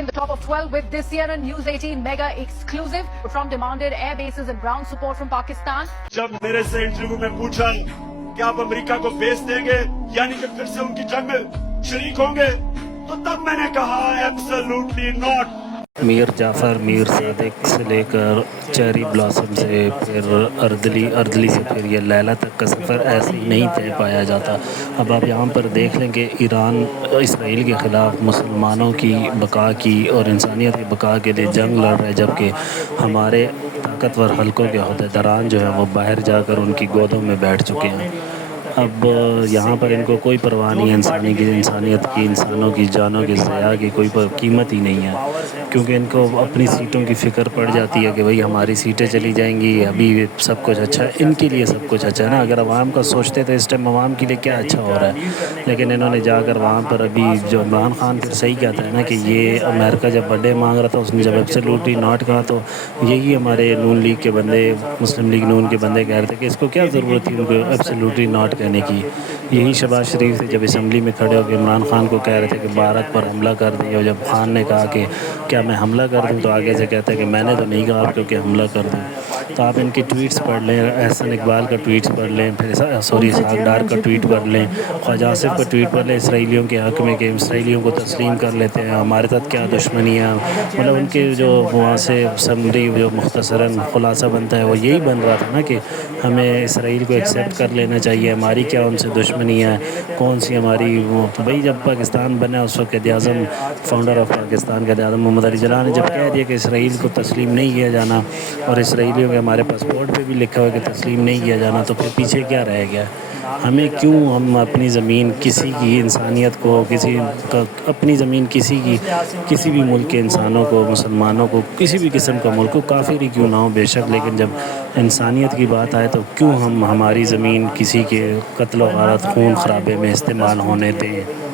in the top of 12 with this CNN News 18 mega exclusive. Trump demanded air bases and ground support from Pakistan. जब मेरे से interview में पूछा कि आप अमेरिका को बेस देंगे यानी कि फिर से उनकी जंग में शरीक होंगे, तो तब मैंने कहा एब्सोल्युटली नॉट। मीर जाफ़र, मीर सादिक से लेकर चेरी ब्लॉसम से फिर अर्दली से फिर ये लैला तक का सफ़र ऐसे ही नहीं तय पाया जाता। अब आप यहाँ पर देख लें कि ईरान इसराइल के ख़िलाफ़ मुसलमानों की बका की और इंसानियत की बका के लिए जंग लड़ रहे, जबकि हमारे ताकतवर हलकों के अहदेदारान जो हैं वो बाहर जाकर उनकी गोदों में बैठ चुके हैं। अब यहाँ पर इनको कोई परवाह नहीं है इंसानियत की, इंसानों की जानों की ज़िया की कोई कीमत ही नहीं है, क्योंकि इनको अपनी सीटों की फ़िक्र पड़ जाती है कि भाई हमारी सीटें चली जाएंगी, अभी सब कुछ अच्छा है, इनके लिए सब कुछ अच्छा है ना। अगर आवाम का सोचते तो इस टाइम आवाम के लिए क्या अच्छा हो रहा है, लेकिन इन्होंने जाकर वहाँ पर अभी जो इमरान खान फिर सही कहता है ना कि ये अमेरिका जब बर्थडे मांग रहा था उसने जब एब्सोल्युटली नॉट कहा, तो यही हमारे नून लीग के बंदे, मुस्लिम लीग नून के बंदे कह रहे थे कि इसको क्या ज़रूरत थी उनको एब्सोल्युटली नॉट कहने की। यही शहबाज शरीफ से जब असम्बली में खड़े होकर इमरान खान को कह रहे थे कि भारत पर हमला कर दें, और जब खान ने कहा कि क्या मैं हमला कर दूं, तो आगे से कहता है कि मैंने तो नहीं कहा क्योंकि हमला कर दूं। तो आप इनकी ट्वीट्स पढ़ लें, एहसन इकबाल का ट्वीट्स पढ़ लें, फिर इसहाक डार का ट्वीट पढ़ लें, ख्वाजा आसिफ का ट्वीट पढ़ लें इसराइलियों के हक़ में कि इसराइलियों को तस्लीम कर लेते हैं, हमारे साथ क्या दुश्मनी है। मतलब उनके जो वहाँ से समरी जो मुख्तसरन खुलासा बनता है वो यही बन रहा था ना कि हमें इसराइल को एक्सेप्ट कर लेना चाहिए, हमारी क्या उनसे दुश्मनी है, कौन सी हमारी वो। तो भाई जब पाकिस्तान बना उस वक्त क़ायद-ए-आज़म, फाउंडर ऑफ पाकिस्तान क़ायद-ए-आज़म मोहम्मद अली जिन्ना ने जब कह दिया कि इसराइल को तस्लीम नहीं किया जाना, और इसराइलियों के हमारे पासपोर्ट पे भी लिखा हुआ है कि तस्लीम नहीं किया जाना, तो फिर पीछे क्या रह गया। हमें क्यों हम अपनी ज़मीन किसी की इंसानियत को, किसी का अपनी ज़मीन किसी भी मुल्क के इंसानों को, मुसलमानों को, किसी भी किस्म का मुल्क को, काफिर ही क्यों ना हो बेशक, लेकिन जब इंसानियत की बात आए तो क्यों हम हमारी ज़मीन किसी के कत्ल व गारत खून खराबे में इस्तेमाल होने दें।